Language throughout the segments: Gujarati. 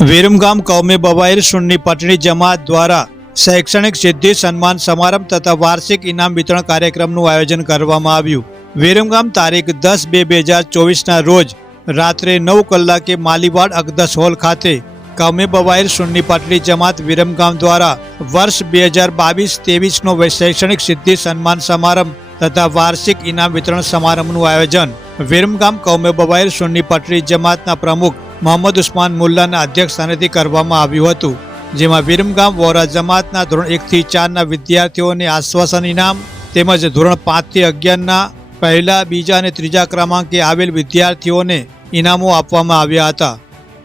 વિરમગામ કૌમે બવાઈર સુન્ની પટણી જમાત દ્વારા શૈક્ષણિક સિદ્ધિ, સન્માન સમારંભ તથા વાર્ષિક ઇનામ વિતરણ કાર્યક્રમનું આયોજન કરવામાં આવ્યું. વિરમગામ તારીખ દસ બે બે હજાર ચોવીસના રોજ રાત્રે નવ કલાકે માલીવાડ અગદસ હોલ ખાતે કૌમે બવાઈર સુન્ની પટણી જમાત વિરમગામ દ્વારા વર્ષ બે હજાર બાવીસ ત્રેવીસનો શૈક્ષણિક સિદ્ધિ, સન્માન સમારંભ તથા વાર્ષિક ઇનામ વિતરણ સમારંભનું આયોજન વિરમગામ કૌમે બવાઈર સુન્ની પટણી જમાતના પ્રમુખ મોહમ્મદ ઉસ્માન મુલ્લાના અધ્યક્ષ સ્થાનેથી કરવામાં આવ્યું હતું, જેમાં વિરમગામ વોરા જમાતના ધોરણ એકથી ચારના વિદ્યાર્થીઓને આશ્વાસન ઇનામ તેમજ ધોરણ પાંચથી અગિયારના પહેલા, બીજા અને ત્રીજા ક્રમાંકે આવેલ વિદ્યાર્થીઓને ઇનામો આપવામાં આવ્યા હતા.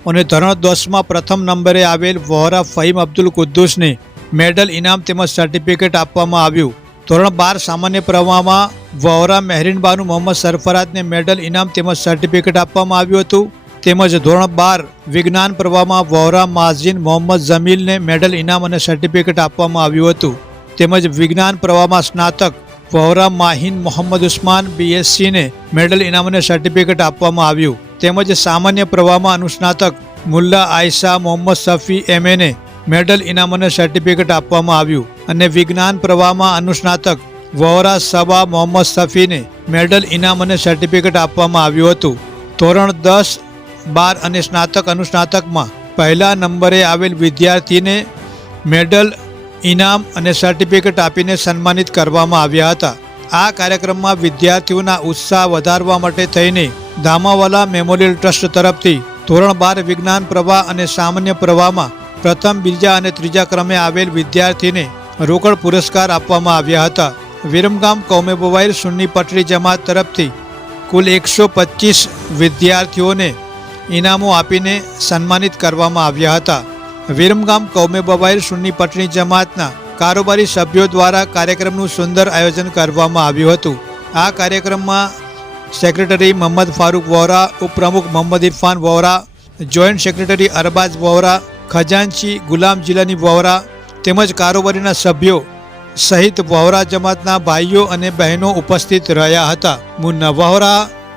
અને ધોરણ દસમાં પ્રથમ નંબરે આવેલ વહોરા ફહીમ અબ્દુલ કુદ્દુસને મેડલ ઇનામ તેમજ સર્ટિફિકેટ આપવામાં આવ્યું. ધોરણ બાર સામાન્ય પ્રવાહમાં વહોરા મહેરીનબાનુ મોહમ્મદ સરફરાજને મેડલ ઇનામ તેમજ સર્ટિફિકેટ આપવામાં આવ્યું હતું. તેમજ ધોરણ બાર વિજ્ઞાન પ્રવાહમાં વહોરા માઝીન મોહમ્મદ જમીલને મેડલ, ઇનામ અને સર્ટિફિકેટ આપવામાં આવ્યું હતું. તેમજ વિજ્ઞાન પ્રવાહમાં સ્નાતક વહોરા માહિન મોહમ્મદ ઉસ્માન બીએસસીને મેડલ, ઇનામ અને સર્ટિફિકેટ આપવામાં આવ્યું. તેમજ સામાન્ય પ્રવાહમાં અનુસ્નાતક મુલ્લા આયશા મોહમ્મદ સફી એમએને મેડલ, ઇનામ અને સર્ટિફિકેટ આપવામાં આવ્યું. અને વિજ્ઞાન પ્રવાહમાં અનુસ્નાતક વહોરા સબા મોહમ્મદ સફીને મેડલ, ઇનામ અને સર્ટિફિકેટ આપવામાં આવ્યું હતું. ધોરણ દસ બાર અને સ્નાતક અનુસ્નાતકમાં પહેલા નંબરે આવેલ વિદ્યાર્થીને મેડલ, ઇનામ અને સર્ટિફિકેટ આપીને સન્માનિત કરવામાં આવ્યા હતા. આ કાર્યક્રમમાં વિદ્યાર્થીઓના ઉત્સાહ વધારવા માટે થઈને દામાવાલા મેમોરિયલ ટ્રસ્ટ તરફથી ધોરણ બાર વિજ્ઞાન પ્રવાહ અને સામાન્ય પ્રવાહમાં પ્રથમ, બીજા અને ત્રીજા ક્રમે આવેલ વિદ્યાર્થીને રોકડ પુરસ્કાર આપવામાં આવ્યા હતા. વિરમગામ કોમેબોવાઇલ સુન્ની પટરી જમાત તરફથી કુલ એકસો વિદ્યાર્થીઓને ઇનામો આપીને સન્માનિત કરવામાં આવ્યા હતા. વિરમગામ કૌમે બવાઈર સુન્ની પટણી જમાતના કારોબારી સભ્યો દ્વારા કાર્યક્રમનું સુંદર આયોજન કરવામાં આવ્યું હતું. આ કાર્યક્રમમાં સેક્રેટરી મોહમ્મદ ફારૂક વોરા, ઉપપ્રમુખ મોહમ્મદ ઇરફાન વોરા, જોઈન્ટ સેક્રેટરી અરબાઝ વોરા, ખજાનચી ગુલામ જિલ્લાની વોરા, તેમજ કારોબારીના સભ્યો સહિત વહોરા જમાતના ભાઈઓ અને બહેનો ઉપસ્થિત રહ્યા હતા. મુન્ના વહોરા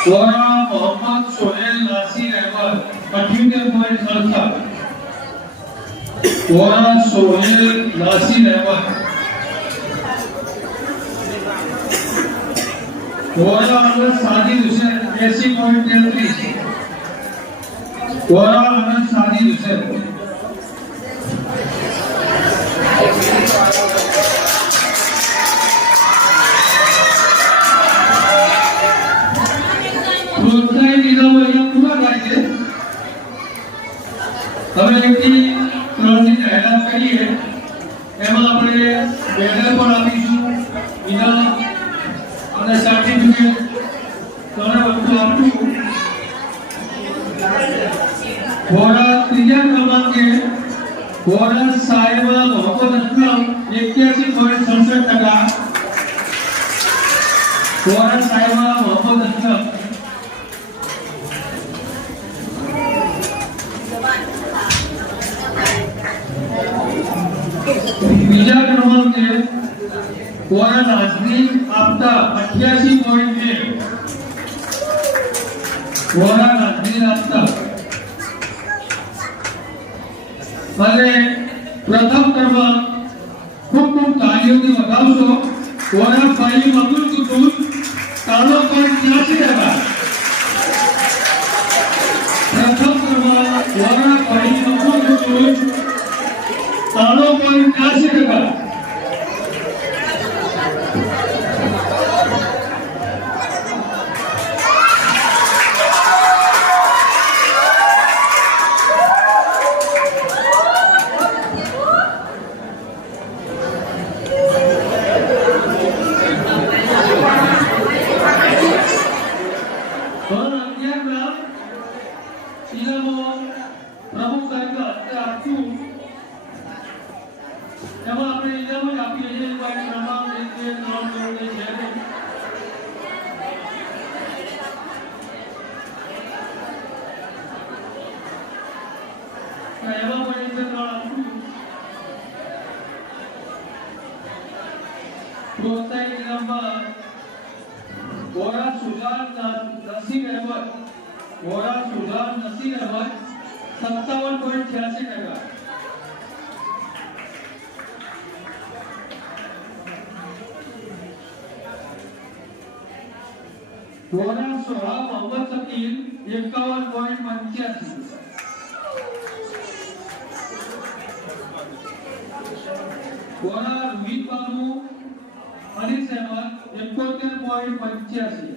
કોરા મોહમ્મદ સોહેલ નાસિર અહેમદ અઠ્યોતેર પોઈન્ટ સડસઠ કોરા સોહેલ નાસિર અહેમદ કોરા અનંત સાદી હુસેન એસી પોઈન્ટ તેત્રીસ કોરા અનંત સાદિદ હુસેન એમાં આપણે મેડલ પણ આપીશું ઇનામ અને સર્ટિફિકેટ ત્રણે વસ્તુ આપશું. ઘોડા ત્રીજા ક્રમાંકે ઘોડા સાહેબા મોહમ્મદ અસલમ એક્યાસી પોઈન્ટ સડસઠ ટકા ઘોડા સાહેબા મોહમ્મદ અસલમ ક્રમાંકે કોરા નાઝરીન આપતા અઠ્યાસી પોઈન્ટ એક કોરા નાઝરીન આપતા. અને પ્રથમ ક્રમાંક ખૂબ ખૂબ તાળીઓથી વધાવશો. કોરા ફાઈલ મગુલ કુતુલ તાળો પોઈન્ટ ત્યાસી ટકા પ્રથમ ક્રમાંક કોરા ફાઈલ મગુલ કુતુલ તાળો પોઈન્ટ ત્યાસી ટકા તો એમાં પણ એક બે ત્રણ આપશું પ્રોત્સાહન ઇનામમાં ગોરા સુજાન નસીબ અહેમદ ગોરા સુજાન નસીબ અહેમદ સત્તાવન પોઈન્ટ છ્યાસી ટકા ગોરા રોહિત બાબુ અને અહેમદ એકોતેર પોઈન્ટ પંચ્યાસી.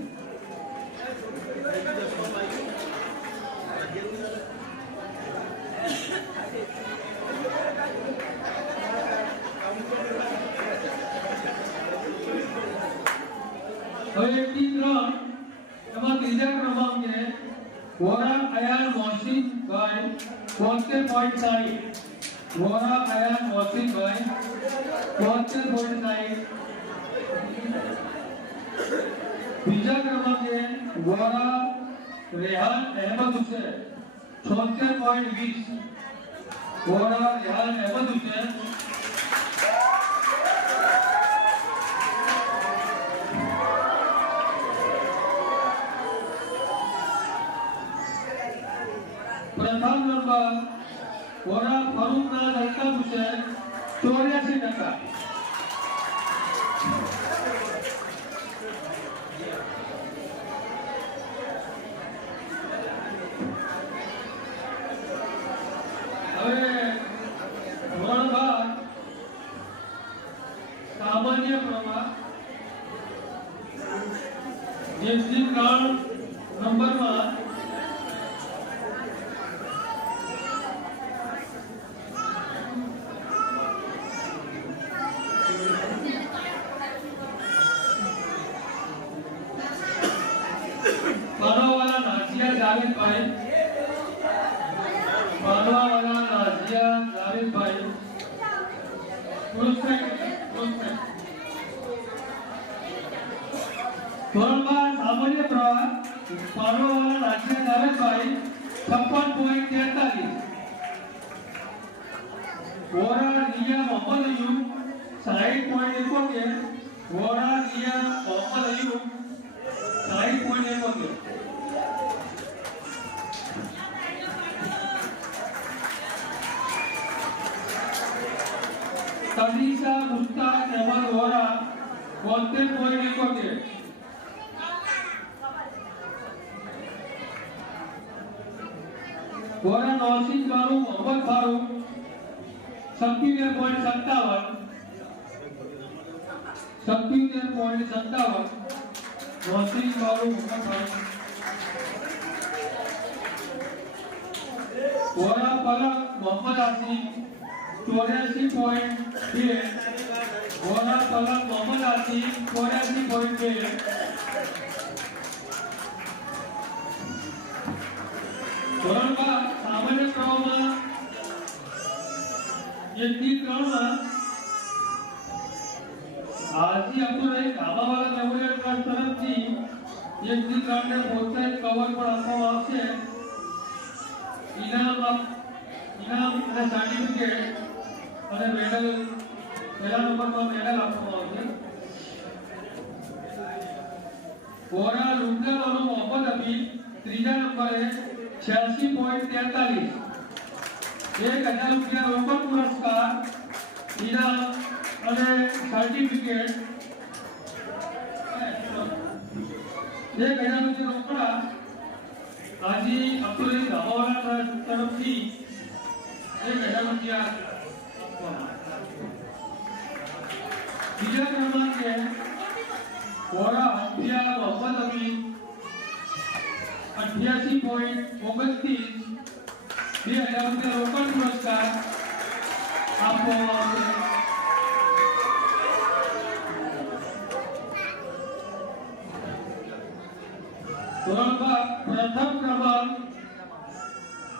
હવે ટી ત્રણ, એમાં ત્રીજા ક્રમાંકે વોરા અયાન મોહસિનભાઈ બોતેર પોઈન્ટ સાહીઠ. વોરા બોતેર પોઈન્ટ સાહીઠ બીજા ક્રમાંકે વોરા રેહાન અહેમદ હુસેન છોતેર પોઈન્ટ વીસ. વોરા રેહાન અહેમદ હુસેન પ્રથમ નંબર વોરા ફરૂકનાથ અલ્તાફ હુસેન ચોર્યાસી ટકા હવે ધોરણ બાર સામાન્ય પ્રવાહ જેથી ત્રણ નંબરમાં પાનોવાલા નાઝિયા જાવેદભાઈ પાનોવાલા નાઝિયા જાવેદભાઈ પુરસ્કાર પુરસ્કાર ધોરણ બાર સામાન્ય પ્રવાહ પાનોવાલા નાઝિયા જાવેદભાઈ છપ્પન પોઈન્ટ તેતાલીસ વોરા રિયા મોહમ્મદ અયુબ સાહીઠ પોઈન્ટ એકોતેર વોરા રિયા મોહમ્મદ અયુબ સાહીઠ પોઈન્ટ એકોતેર તનીસા મુસ્તાક અહેમદ વોરા બોતેર પોઈન્ટ એકોતેર વોરા નોસિન બારુ મોહમ્મદ ફારૂક સત્યોતેર પોઈન્ટ સત્તાવન સત્યોતેર પોઈન્ટ સત્તાવન બારુ મોહમ્મદ ફારૂક વોરા પલક મોહમ્મદ આસિફ ચોર્યાસી પોઈન્ટ બે. વોરા પલક મોહમ્મદ આસિફ ચોર્યાસી પોઈન્ટ બે. એકથી ત્રણને પ્રોત્સાહિત કવર પણ આપવામાં આવશે ઇનામ ઇનામ અને સર્ટિફિકેટ અને મેડલ પહેલા નંબરમાં મેડલ આપવામાં આવશે એક હજાર રૂપિયા રોકડ પુરસ્કાર ઇનામ અને સર્ટિફિકેટ એક હજાર રૂપિયા રોકડા હાજી અબ્દુલ ટ્રસ્ટ તરફથી એક હજાર રૂપિયા બીજા ક્રમાંકે વોરા હત્યા મોહમ્મદ અમીન અઠ્યાસી પોઈન્ટ ઓગણત્રીસ બે હજાર રૂપિયા રોકડ પુરસ્કાર આપવામાં આવશે ધોરણ બાર પ્રથમ ક્રમાંક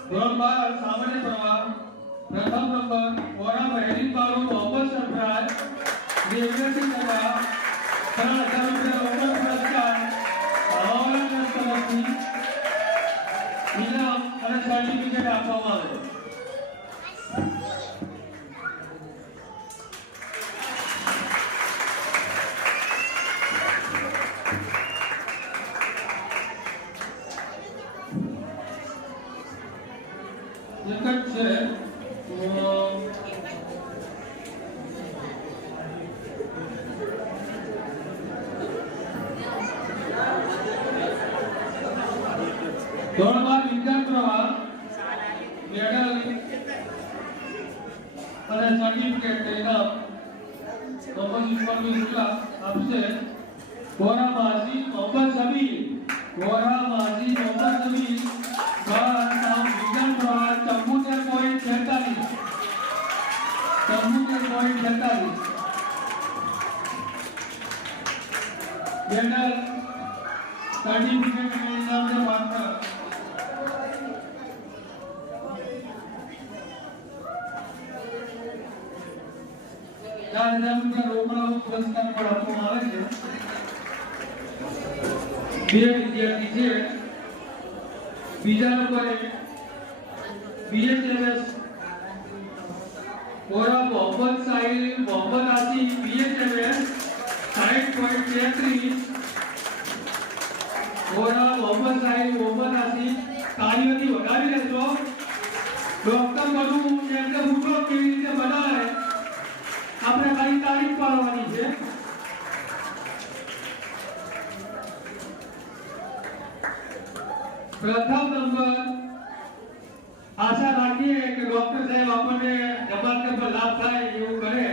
ધોરણ બાર સામાન્ય પ્રવાહ પ્રથમ નંબર વોરા મહેરી બારો મોહમ્મદ સરફરાજ દેવગતિ તથા ત્રણ હજાર રૂપિયા રોકડ પુરસ્કાર હવામાન તરફથી અને સર્ટિફિકેટ આપવામાં આવે છે એક જ છે અમ, ધોરણ બાર વિજ્ઞાન પ્રવાહ મેડલ અને સર્ટિફિકેટ ઇનામ મોહમ્મદ ઇસ્માઇલ શુક્લા આપશે ગોરા માઝી મોહમ્મદ સમીર ગોરા માઝી મોહમ્મદ સમીર બાર નામ વિજ્ઞાન પ્રવાહ ચંબુતેર પોઈન્ટ છેતાલીસ ચંબુતેર પોઈન્ટ છેતાલીસ મેડલ સર્ટિફિકેટ અને ઇનામને પાત્ર ચાર હજાર રૂપિયા રોકડા પુરસ્કાર પણ આપવામાં આવે છે બે વિદ્યાર્થી છે બીજા લોકોએ બીએચએમએસ ઓરા મોહમ્મદ સાહિલ મોહમ્મદ આસી બીએચએમએસ સાઈઠ પોઈન્ટ તેત્રીસ ઓરા મોહમ્મદ સાહિલ મોહમ્મદ આસી તાળીઓથી વધાવી લેજો ડોક્ટર બનવું એમને મૂકો કેવી રીતે બનાવે આપણે ખાલી તારીખ પાડવાની છે. પ્રથમ નંબર આશા રાખીએ કે ડોક્ટર સાહેબ આપણને જમાત પર લાભ થાય એવું કરે.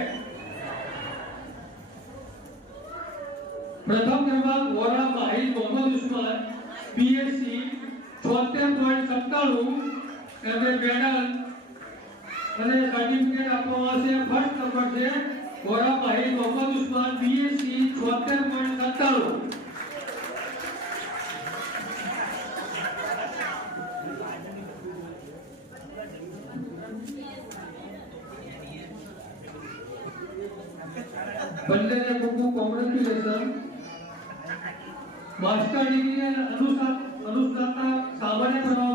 પ્રથમ ક્રમાંક વોરા માહિર મોહમ્મદ ઉસ્માન, પીએસસી છોતેર પોઈન્ટ સત્તાણું એમને મેડલ અને સર્ટિફિકેટ આપવામાં આવશે ફર્સ્ટ નંબર છે વોરા માહિર મોહમ્મદ ઉસ્માન બીએસસી છોતેર પોઈન્ટ સત્તાણું. બંનેને ખૂબ ખૂબ કોંગ્રેચ્યુલેશન માસ્ટર ડિગ્રી અનુસાર અનુસ્નાતક સામાન્ય પ્રવાહમાં